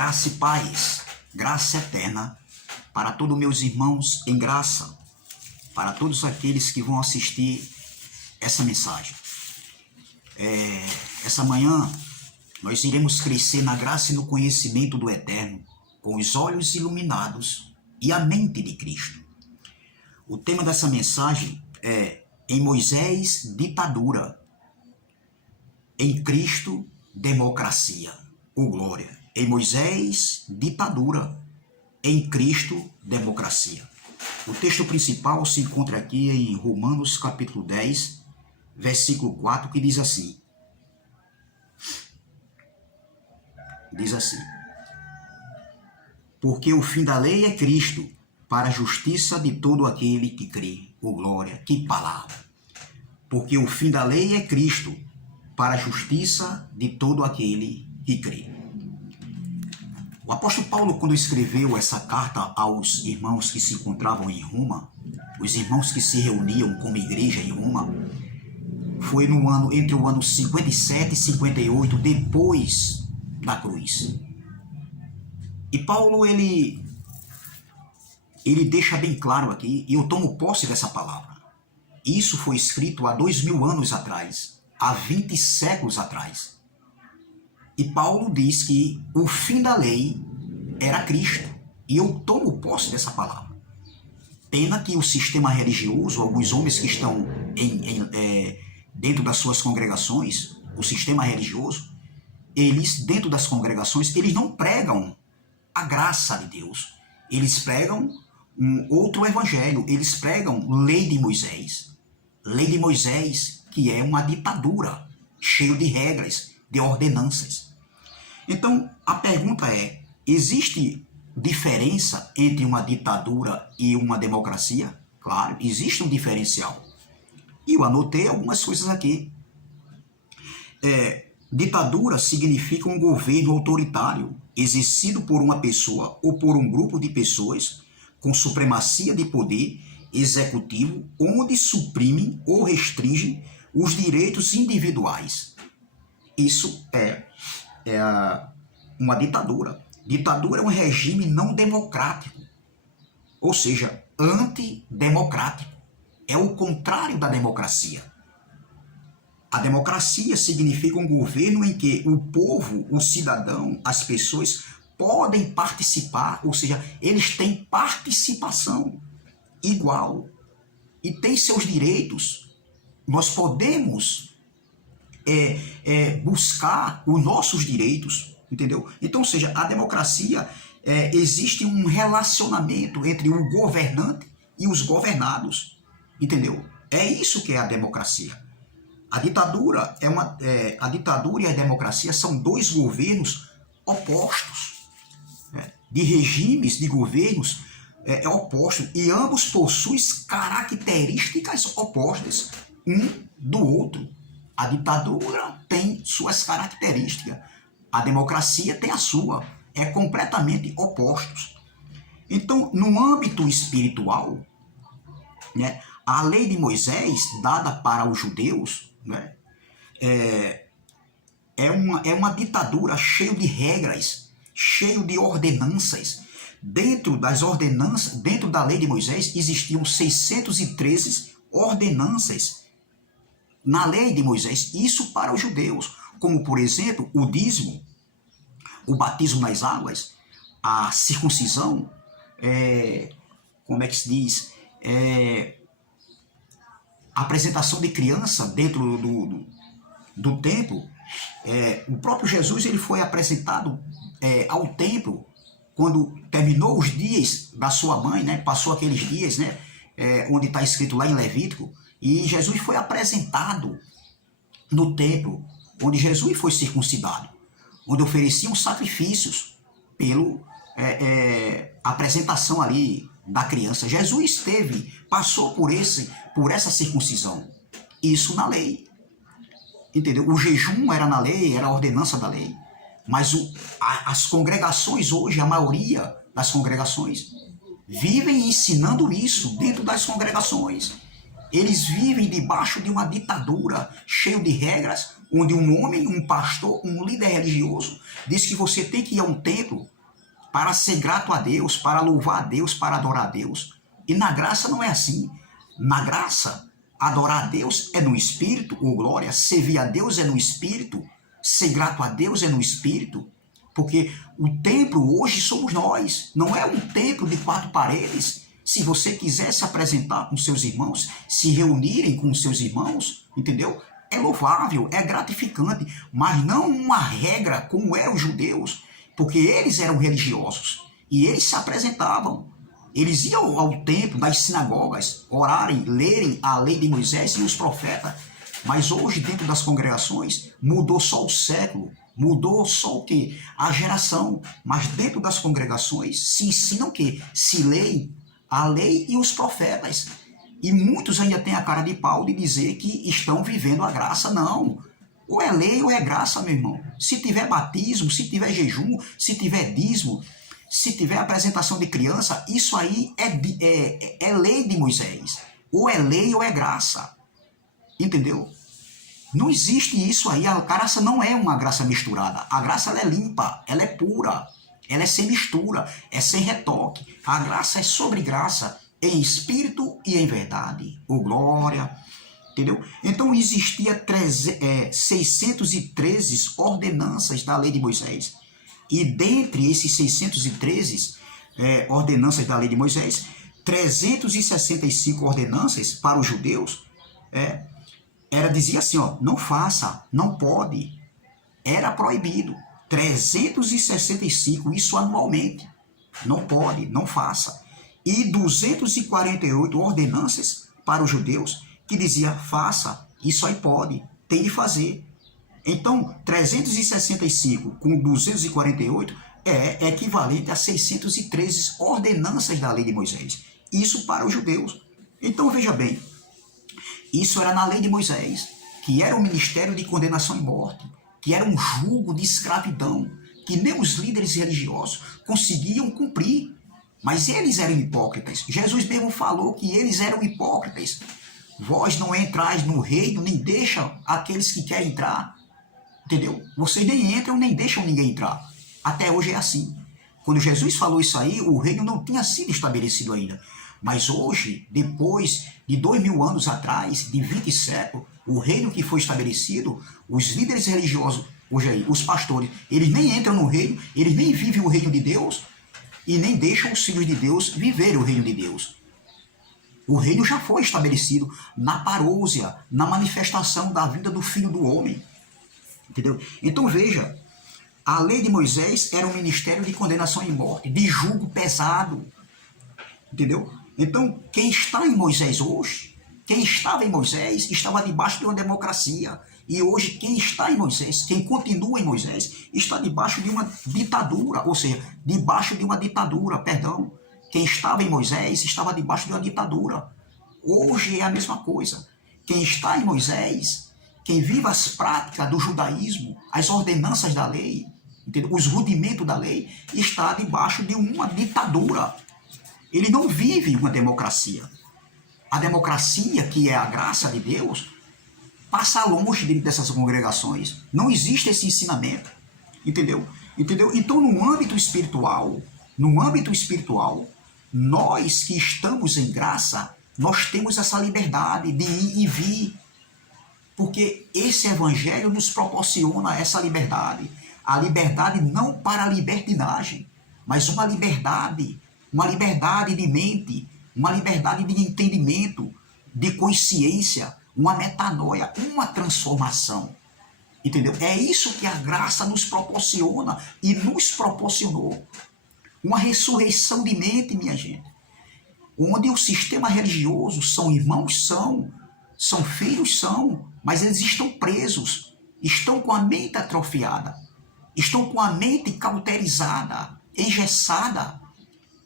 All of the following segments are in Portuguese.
Graça e paz, graça eterna para todos meus irmãos em graça, para todos aqueles que vão assistir essa mensagem. Essa manhã nós iremos crescer na graça e no conhecimento do Eterno, com os olhos iluminados e a mente de Cristo. O tema dessa mensagem é: em Moisés, ditadura; em Cristo, democracia. Glória. Em Moisés, ditadura; em Cristo, democracia. O texto principal se encontra aqui em Romanos capítulo 10, versículo 4, que diz assim. Porque o fim da lei é Cristo, para a justiça de todo aquele que crê. Glória. Que palavra! Porque o fim da lei é Cristo, para a justiça de todo aquele que crê. O apóstolo Paulo, quando escreveu essa carta aos irmãos que se encontravam em Roma, os irmãos que se reuniam como igreja em Roma, foi entre o ano 57 e 58, depois da cruz. E Paulo, ele deixa bem claro aqui, e eu tomo posse dessa palavra. Isso foi escrito há 2000 anos atrás, há 20 séculos atrás. E Paulo diz que o fim da lei era Cristo. E eu tomo posse dessa palavra. Pena que o sistema religioso, alguns homens que estão dentro das suas congregações, o sistema religioso, eles, dentro das congregações, eles não pregam a graça de Deus. Eles pregam um outro evangelho. Eles pregam lei de Moisés. Lei de Moisés, que é uma ditadura, cheio de regras, de ordenanças. Então, a pergunta é: existe diferença entre uma ditadura e uma democracia? Claro, existe um diferencial. E eu anotei algumas coisas aqui. Ditadura significa um governo autoritário, exercido por uma pessoa ou por um grupo de pessoas com supremacia de poder executivo, onde suprime ou restringe os direitos individuais. Isso é uma ditadura. Ditadura é um regime não democrático, ou seja, antidemocrático. É o contrário da democracia. A democracia significa um governo em que o povo, o cidadão, as pessoas podem participar, ou seja, eles têm participação igual e têm seus direitos. Nós podemos buscar os nossos direitos, entendeu? Então, ou seja, a democracia, existe um relacionamento entre o governante e os governados, entendeu? É isso que é a democracia. A ditadura a ditadura e a democracia são dois governos opostos, de regimes de governos opostos, e ambos possuem características opostas um do outro. A ditadura tem suas características, a democracia tem a sua, completamente opostos. Então, no âmbito espiritual, a lei de Moisés, dada para os judeus, é uma ditadura cheia de regras, cheia de ordenanças. Dentro das ordenanças, dentro da lei de Moisés, existiam 613 ordenanças na lei de Moisés, isso para os judeus, como, por exemplo, o dízimo, o batismo nas águas, a circuncisão, como é que se diz, a apresentação de criança dentro do templo. O próprio Jesus, ele foi apresentado ao templo quando terminou os dias da sua mãe, passou aqueles dias, onde está escrito lá em Levítico, e Jesus foi apresentado no templo, onde Jesus foi circuncidado, onde ofereciam sacrifícios pela apresentação ali da criança. Jesus passou por essa circuncisão. Isso na lei. Entendeu? O jejum era na lei, era a ordenança da lei. Mas as congregações hoje, a maioria das congregações, vivem ensinando isso dentro das congregações. Eles vivem debaixo de uma ditadura cheia de regras, onde um homem, um pastor, um líder religioso, diz que você tem que ir a um templo para ser grato a Deus, para louvar a Deus, para adorar a Deus. E na graça não é assim. Na graça, adorar a Deus é no Espírito, ou glória, servir a Deus é no Espírito, ser grato a Deus é no Espírito, porque o templo hoje somos nós, não é um templo de 4 paredes. Se você quiser se apresentar com seus irmãos, se reunirem com seus irmãos, entendeu? É louvável, é gratificante, mas não uma regra como eram os judeus, porque eles eram religiosos e eles se apresentavam. Eles iam ao templo, das sinagogas, orarem, lerem a lei de Moisés e os profetas. Mas hoje, dentro das congregações, mudou só o século, mudou só o quê? A geração. Mas dentro das congregações se ensina o quê? Se leem a lei e os profetas. E muitos ainda têm a cara de pau de dizer que estão vivendo a graça. Não. Ou é lei ou é graça, meu irmão. Se tiver batismo, se tiver jejum, se tiver dízimo, se tiver apresentação de criança, isso aí é lei de Moisés. Ou é lei ou é graça. Entendeu? Não existe isso aí. A graça não é uma graça misturada. A graça ela é limpa, ela é pura, ela é sem mistura, é sem retoque. A graça é sobre graça, em espírito e em verdade. Ô glória. Entendeu? Então existia 613 ordenanças da lei de Moisés. E dentre esses 613 ordenanças da lei de Moisés, 365 ordenanças para os judeus, dizia assim, ó, não faça, não pode, era proibido. 365, isso anualmente, não pode, não faça. E 248 ordenanças para os judeus, que dizia, faça, isso aí pode, tem de fazer. Então, 365 com 248 é equivalente a 613 ordenanças da lei de Moisés. Isso para os judeus. Então, veja bem, isso era na lei de Moisés, que era um ministério de condenação e morte, que era um jugo de escravidão, que nem os líderes religiosos conseguiam cumprir. Mas eles eram hipócritas. Jesus mesmo falou que eles eram hipócritas. Vós não entrais no reino, nem deixam aqueles que querem entrar. Entendeu? Vocês nem entram, nem deixam ninguém entrar. Até hoje é assim. Quando Jesus falou isso aí, o reino não tinha sido estabelecido ainda. Mas hoje, depois de 2000 anos atrás, de 20 séculos, o reino que foi estabelecido, os líderes religiosos, hoje aí, os pastores, eles nem entram no reino, eles nem vivem o reino de Deus e nem deixam os filhos de Deus viverem o reino de Deus. O reino já foi estabelecido na parousia, na manifestação da vida do Filho do Homem. Entendeu? Então veja, a lei de Moisés era um ministério de condenação e morte, de jugo pesado. Entendeu? Então, quem está em Moisés hoje, quem estava em Moisés, estava debaixo de uma democracia. E hoje, quem está em Moisés, quem continua em Moisés, está debaixo de uma ditadura. Ou seja, debaixo de uma ditadura, perdão. Quem estava em Moisés estava debaixo de uma ditadura. Hoje é a mesma coisa. Quem está em Moisés, quem vive as práticas do judaísmo, as ordenanças da lei, entendeu? Os rudimentos da lei, está debaixo de uma ditadura. Ele não vive uma democracia. A democracia, que é a graça de Deus, passa longe dentro dessas congregações. Não existe esse ensinamento. Entendeu? Então, no âmbito espiritual, nós que estamos em graça, nós temos essa liberdade de ir e vir. Porque esse evangelho nos proporciona essa liberdade. A liberdade não para a libertinagem, mas uma liberdade de mente, uma liberdade de entendimento, de consciência, uma metanoia, uma transformação. Entendeu? É isso que a graça nos proporciona e nos proporcionou. Uma ressurreição de mente, minha gente. Onde o sistema religioso, são irmãos, são filhos, mas eles estão presos, estão com a mente atrofiada, estão com a mente cauterizada, engessada.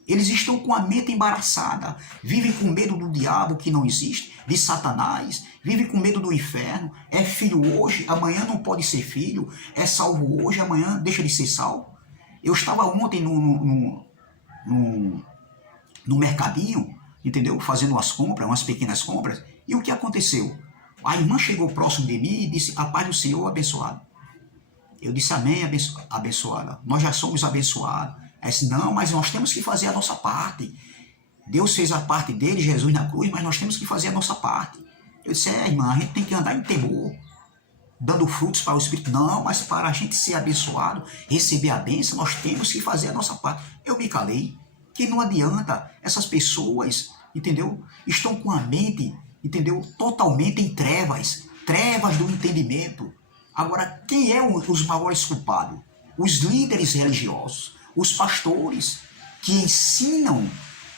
Eles estão com a mente embaraçada, vivem com medo do diabo que não existe, de Satanás, vivem com medo do inferno, é filho hoje, amanhã não pode ser filho, é salvo hoje, amanhã deixa de ser salvo. Eu estava ontem no mercadinho, entendeu? Fazendo umas compras, umas pequenas compras, e o que aconteceu? A irmã chegou próximo de mim e disse, a paz do Senhor, abençoado. Eu disse, amém, abençoada. Nós já somos abençoados. Ela disse, não, mas nós temos que fazer a nossa parte. Deus fez a parte dele, Jesus na cruz, mas nós temos que fazer a nossa parte. Eu disse, irmã, a gente tem que andar em temor, dando frutos para o Espírito. Não, mas para a gente ser abençoado, receber a bênção, nós temos que fazer a nossa parte. Eu me calei, que não adianta. Essas pessoas, entendeu, estão com a mente, entendeu, totalmente em trevas, trevas do entendimento. Agora, quem é os maiores culpados? Os líderes religiosos, os pastores, que ensinam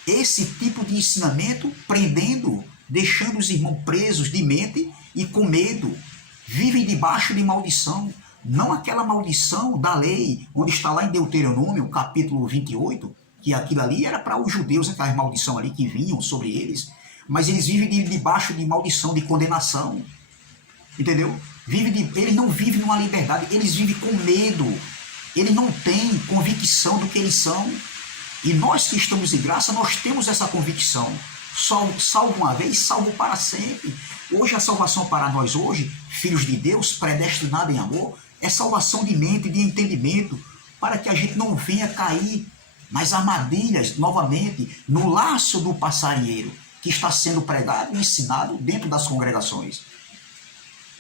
esse tipo de ensinamento, prendendo, deixando os irmãos presos de mente e com medo. Vivem debaixo de maldição, não aquela maldição da lei, onde está lá em Deuteronômio, capítulo 28, que aquilo ali era para os judeus, aquela maldição ali que vinham sobre eles, mas eles vivem debaixo de maldição, de condenação, entendeu? Eles não vivem numa liberdade, eles vivem com medo, eles não têm convicção do que eles são. E nós que estamos em graça, nós temos essa convicção. Salvo uma vez, salvo para sempre. Hoje a salvação para nós hoje, filhos de Deus, predestinados em amor, é salvação de mente, de entendimento, para que a gente não venha cair nas armadilhas, novamente, no laço do passarinheiro, que está sendo pregado e ensinado dentro das congregações.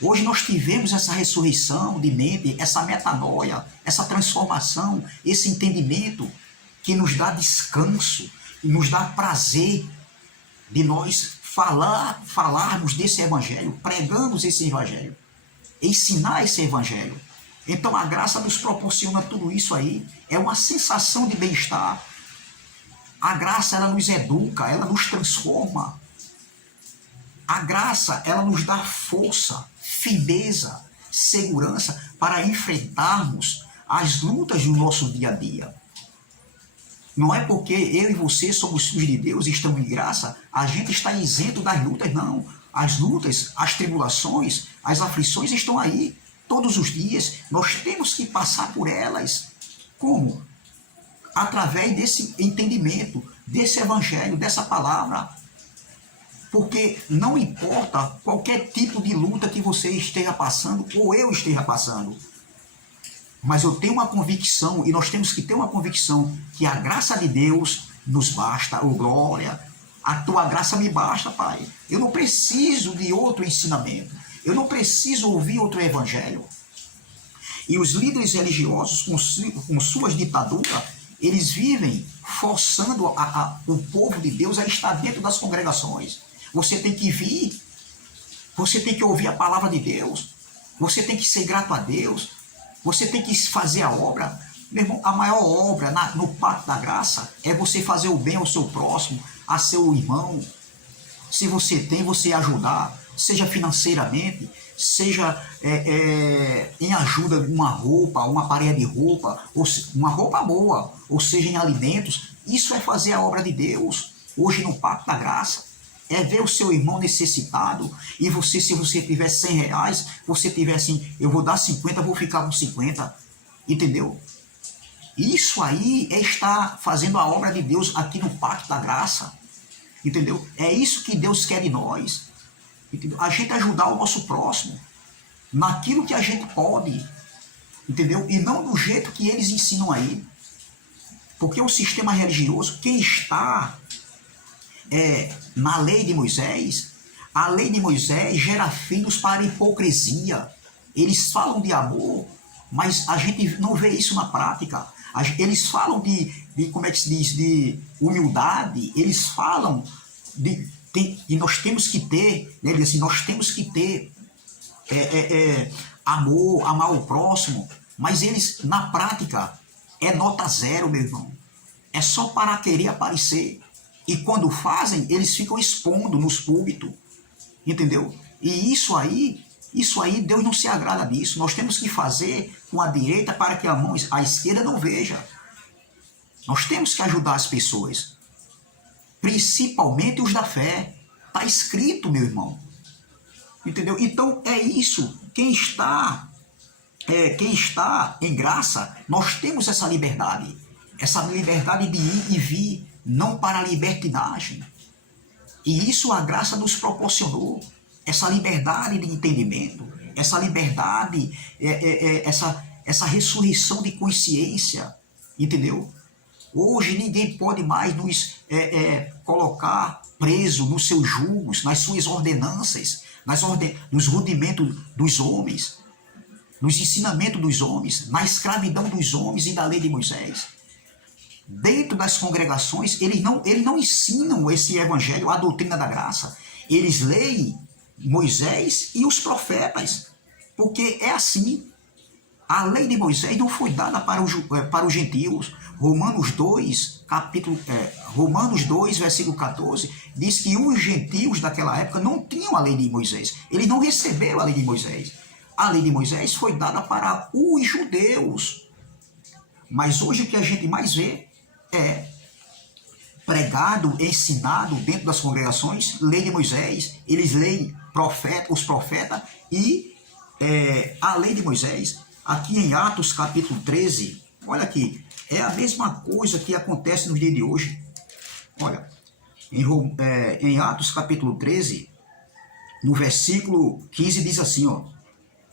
Hoje nós tivemos essa ressurreição de mente, essa metanoia, essa transformação, esse entendimento que nos dá descanso e nos dá prazer de nós falarmos desse evangelho, pregamos esse evangelho, ensinar esse evangelho. Então a graça nos proporciona tudo isso aí, é uma sensação de bem-estar. A graça, ela nos educa, ela nos transforma. A graça, ela nos dá força, firmeza, segurança para enfrentarmos as lutas do nosso dia a dia. Não é porque eu e você somos filhos de Deus e estamos em graça, a gente está isento das lutas, não. As lutas, as tribulações, as aflições estão aí todos os dias. Nós temos que passar por elas. Como? Através desse entendimento, desse evangelho, dessa palavra. Porque não importa qualquer tipo de luta que você esteja passando ou eu esteja passando. Mas eu tenho uma convicção, e nós temos que ter uma convicção, que a graça de Deus nos basta. Oh, glória, a tua graça me basta, Pai. Eu não preciso de outro ensinamento. Eu não preciso ouvir outro evangelho. E os líderes religiosos, com suas ditaduras, eles vivem forçando o povo de Deus a estar dentro das congregações. Você tem que vir, você tem que ouvir a palavra de Deus, você tem que ser grato a Deus, você tem que fazer a obra. Meu irmão, a maior obra no pacto da graça é você fazer o bem ao seu próximo, a seu irmão. Se você tem, você ajudar, seja financeiramente, seja em ajuda, uma roupa, uma parede de roupa, ou uma roupa boa, ou seja em alimentos. Isso é fazer a obra de Deus, hoje no pacto da graça. É ver o seu irmão necessitado e você, se você tiver 100 reais, você tiver assim, eu vou dar 50, vou ficar com 50, entendeu? Isso aí é estar fazendo a obra de Deus aqui no pacto da graça, entendeu? É isso que Deus quer de nós, entendeu? A gente ajudar o nosso próximo naquilo que a gente pode, entendeu? E não do jeito que eles ensinam aí, porque o sistema religioso, quem está na lei de Moisés, a lei de Moisés gera filhos para a hipocrisia. Eles falam de amor, mas a gente não vê isso na prática. Eles falam de como é que se diz, de humildade, eles falam e nós temos que ter, né, assim, nós temos que ter amor, amar o próximo, mas eles, na prática, é nota zero, meu irmão. É só para querer aparecer. E quando fazem, eles ficam expondo nos púlpitos, entendeu? E isso aí, Deus não se agrada disso. Nós temos que fazer com a direita para que a esquerda não veja. Nós temos que ajudar as pessoas, principalmente os da fé. Está escrito, meu irmão, entendeu? Então é isso. Quem está em graça, nós temos essa liberdade de ir e vir, não para a libertinagem. E isso a graça nos proporcionou. essa liberdade de entendimento, essa liberdade, essa ressurreição de consciência, entendeu? Hoje ninguém pode mais nos colocar preso nos seus julgos, nas suas ordenanças, nos rudimentos dos homens, nos ensinamentos dos homens, na escravidão dos homens e da lei de Moisés. Dentro das congregações, eles não ensinam esse evangelho, a doutrina da graça. Eles leem Moisés e os profetas, porque é assim. A lei de Moisés não foi dada para os gentios. Romanos 2, versículo 14, diz que os gentios daquela época não tinham a lei de Moisés. Eles não receberam a lei de Moisés. A lei de Moisés foi dada para os judeus. Mas hoje o que a gente mais vê é pregado, ensinado dentro das congregações, lei de Moisés. Eles leem os profetas e a lei de Moisés. Aqui em Atos capítulo 13, olha aqui, é a mesma coisa que acontece no dia de hoje. Olha, em Atos capítulo 13, no versículo 15 diz assim, ó,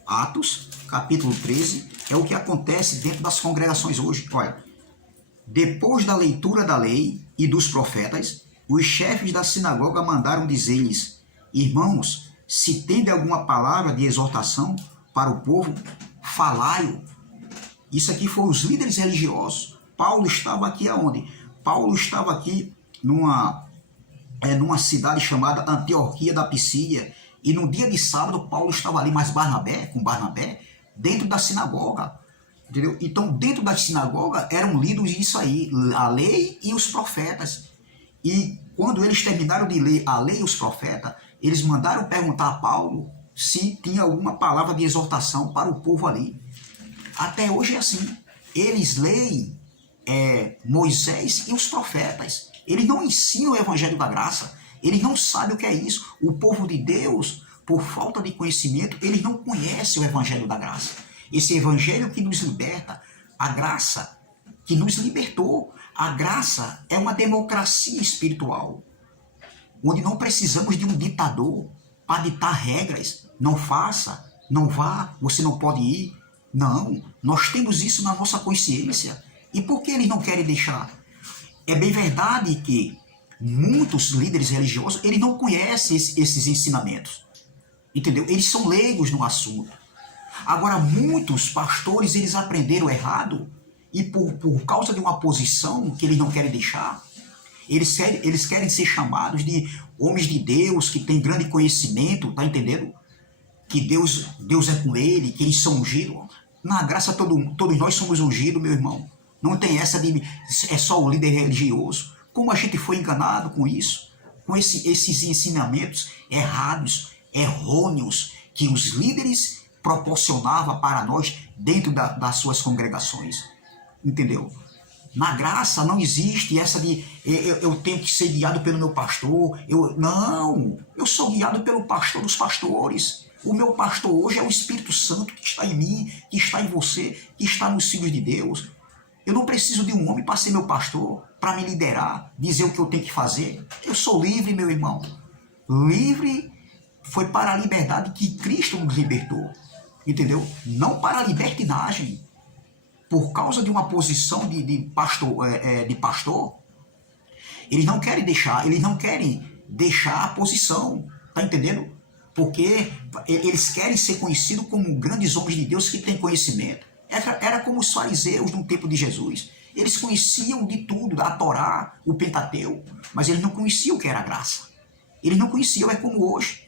Atos capítulo 13 é o que acontece dentro das congregações hoje. Olha, depois da leitura da lei e dos profetas, os chefes da sinagoga mandaram dizer-lhes, irmãos, se tende alguma palavra de exortação para o povo, falai-o. Isso aqui foram os líderes religiosos. Paulo estava aqui aonde? Paulo estava aqui numa cidade chamada Antioquia da Pisídia, e no dia de sábado Paulo estava ali, mas com Barnabé, dentro da sinagoga. Entendeu? Então, dentro da sinagoga eram lidos isso aí, a lei e os profetas. E quando eles terminaram de ler a lei e os profetas, eles mandaram perguntar a Paulo se tinha alguma palavra de exortação para o povo ali. Até hoje é assim. Eles leem Moisés e os profetas. Eles não ensinam o evangelho da graça. Eles não sabem o que é isso. O povo de Deus, por falta de conhecimento, eles não conhecem o evangelho da graça. Esse evangelho que nos liberta, a graça que nos libertou. A graça é uma democracia espiritual, onde não precisamos de um ditador para ditar regras. Não faça, não vá, você não pode ir. Não, nós temos isso na nossa consciência. E por que eles não querem deixar? É bem verdade que muitos líderes religiosos, eles não conhecem esses ensinamentos. Entendeu? Eles são leigos no assunto. Agora, muitos pastores, eles aprenderam errado e por causa de uma posição que eles não querem deixar, eles querem ser chamados de homens de Deus, que têm grande conhecimento, tá entendendo? Que Deus é com ele, que eles são ungidos. Na graça, todos nós somos ungidos, meu irmão. Não tem essa de é só o líder religioso. Como a gente foi enganado com isso, com esses ensinamentos errados, errôneos, que os líderes proporcionavam para nós dentro das suas congregações. Entendeu? Na graça não existe essa de eu tenho que ser guiado pelo meu pastor. Não, eu sou guiado pelo pastor dos pastores. O meu pastor hoje é o Espírito Santo que está em mim, que está em você, que está nos filhos de Deus. Eu não preciso de um homem para ser meu pastor, para me liderar, dizer o que eu tenho que fazer. Eu sou livre, meu irmão. Livre foi para a liberdade que Cristo nos libertou. Entendeu? Não para a libertinagem. Por causa de uma posição de pastor, eles não querem deixar a posição. Tá entendendo? Porque eles querem ser conhecidos como grandes homens de Deus que têm conhecimento. Era como os fariseus no tempo de Jesus. Eles conheciam de tudo, da Torá, o Pentateuco, mas eles não conheciam o que era graça. Eles não conheciam, é como hoje.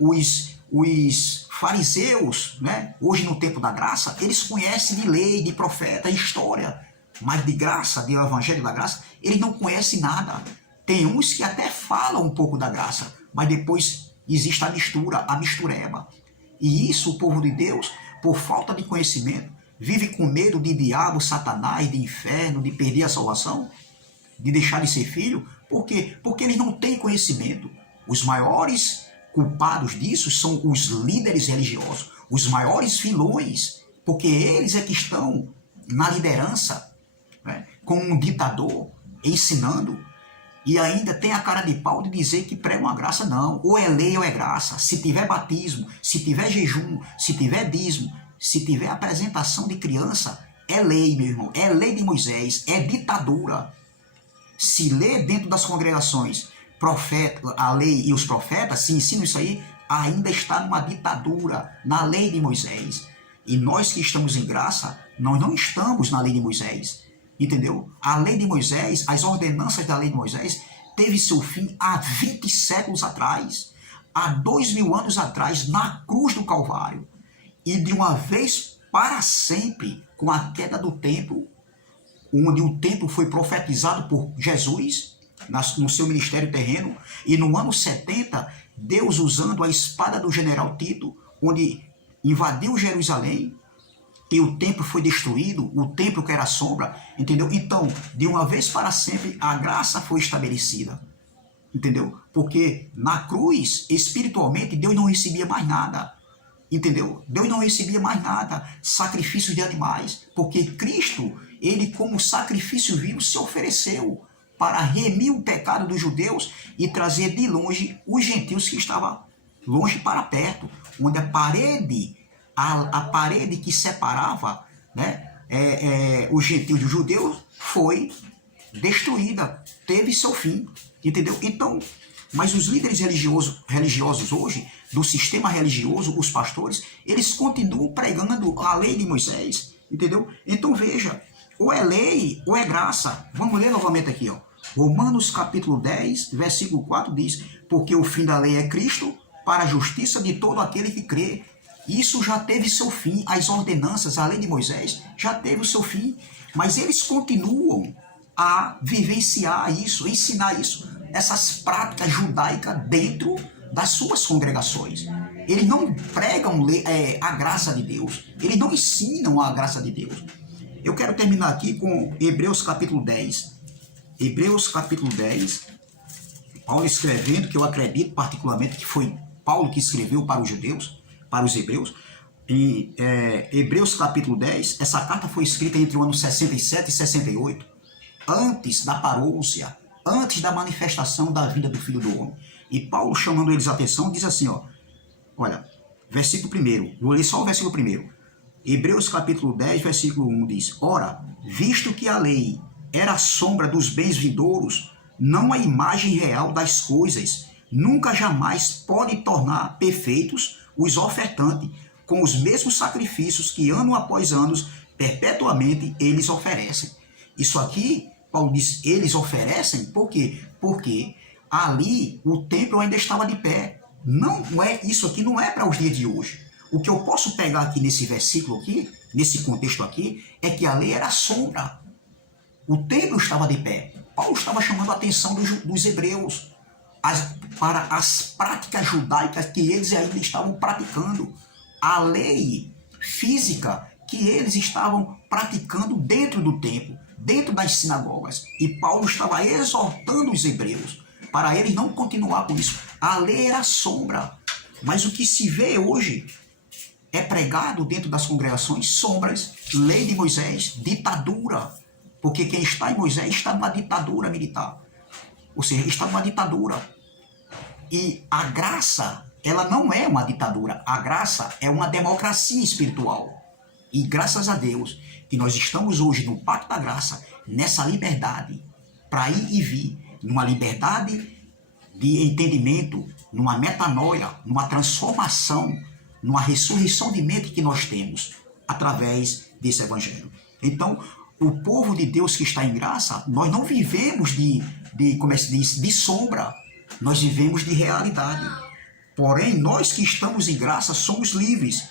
Os fariseus, né, hoje no tempo da graça, eles conhecem de lei, de profeta, história, mas de graça, de evangelho da graça, eles não conhecem nada. Tem uns que até falam um pouco da graça, mas depois existe a mistureba. E isso o povo de Deus, por falta de conhecimento, vive com medo de diabo, satanás, de inferno, de perder a salvação, de deixar de ser filho. Por quê? Porque eles não têm conhecimento. Os maiores culpados disso são os líderes religiosos, os maiores vilões, porque eles é que estão na liderança, né, com um ditador, ensinando. E ainda tem a cara de pau de dizer que prega uma graça. Não, ou é lei ou é graça. Se tiver batismo, se tiver jejum, se tiver dízimo, se tiver apresentação de criança, é lei, meu irmão, é lei de Moisés, é ditadura. Se lê dentro das congregações profeta, a lei e os profetas, se ensinam isso aí, ainda está numa ditadura, na lei de Moisés. E nós que estamos em graça, nós não estamos na lei de Moisés. Entendeu? A lei de Moisés, as ordenanças da lei de Moisés, teve seu fim há 20 séculos atrás, há 2000 anos atrás, na cruz do Calvário. E de uma vez para sempre, com a queda do templo, onde o templo foi profetizado por Jesus, no seu ministério terreno, e no ano 70, Deus usando a espada do general Tito, onde invadiu Jerusalém, e o templo foi destruído, o templo que era sombra, entendeu? Então, de uma vez para sempre, a graça foi estabelecida, entendeu? Porque na cruz, espiritualmente, Deus não recebia mais nada, entendeu? Deus não recebia mais nada, sacrifícios de animais, porque Cristo, ele como sacrifício vivo, se ofereceu para remir o pecado dos judeus e trazer de longe os gentios que estavam longe para perto, onde a parede que separava, né, os gentios dos judeus foi destruída, teve seu fim, entendeu? Então, mas os líderes religiosos hoje, do sistema religioso, os pastores, eles continuam pregando a lei de Moisés, entendeu? Então veja, ou é lei ou é graça. Vamos ler novamente aqui, ó. Romanos capítulo 10, versículo 4 diz: porque o fim da lei é Cristo, para a justiça de todo aquele que crê. Isso já teve seu fim, as ordenanças, a lei de Moisés já teve o seu fim, mas eles continuam a vivenciar isso, ensinar isso, essas práticas judaicas dentro das suas congregações. Eles não pregam a graça de Deus, eles não ensinam a graça de Deus. Eu quero terminar aqui com Hebreus capítulo 10. Hebreus capítulo 10, Paulo escrevendo, que eu acredito particularmente que foi Paulo que escreveu para os judeus, para os hebreus, em Hebreus capítulo 10, essa carta foi escrita entre o ano 67 e 68, antes da parousia, antes da manifestação da vinda do Filho do Homem. E Paulo, chamando eles a atenção, diz assim, ó, olha, versículo 1, vou ler só o versículo 1. Hebreus capítulo 10, versículo 1 diz: ora, visto que a lei era a sombra dos bens vindouros, não a imagem real das coisas, nunca jamais pode tornar perfeitos os ofertantes, com os mesmos sacrifícios que ano após ano, perpetuamente, eles oferecem. Isso aqui, Paulo diz, eles oferecem, por quê? Porque ali o templo ainda estava de pé. Não é, isso aqui não é para os dias de hoje. O que eu posso pegar aqui nesse versículo aqui, nesse contexto aqui, é que a lei era sombra. O templo estava de pé. Paulo estava chamando a atenção dos hebreus para as práticas judaicas que eles ainda estavam praticando. A lei física que eles estavam praticando dentro do templo, dentro das sinagogas. E Paulo estava exortando os hebreus para eles não continuar com isso. A lei era sombra. Mas o que se vê hoje é pregado dentro das congregações sombras, lei de Moisés, ditadura. Porque quem está em Moisés está numa ditadura militar. Ou seja, está numa ditadura. E a graça, ela não é uma ditadura. A graça é uma democracia espiritual. E graças a Deus que nós estamos hoje no Pacto da Graça, nessa liberdade, para ir e vir, numa liberdade de entendimento, numa metanoia, numa transformação, numa ressurreição de mente que nós temos, através desse Evangelho. Então, o povo de Deus que está em graça, nós não vivemos como é que se diz, de sombra, nós vivemos de realidade. Porém, nós que estamos em graça somos livres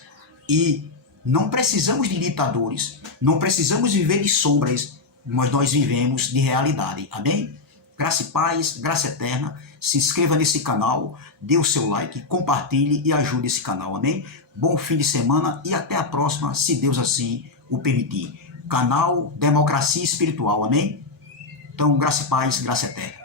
e não precisamos de ditadores, não precisamos viver de sombras, mas nós vivemos de realidade. Amém? Graça e paz, graça eterna. Se inscreva nesse canal, dê o seu like, compartilhe e ajude esse canal. Amém? Bom fim de semana e até a próxima, se Deus assim o permitir. Canal Democracia Espiritual. Amém? Então, graça e paz, graça eterna.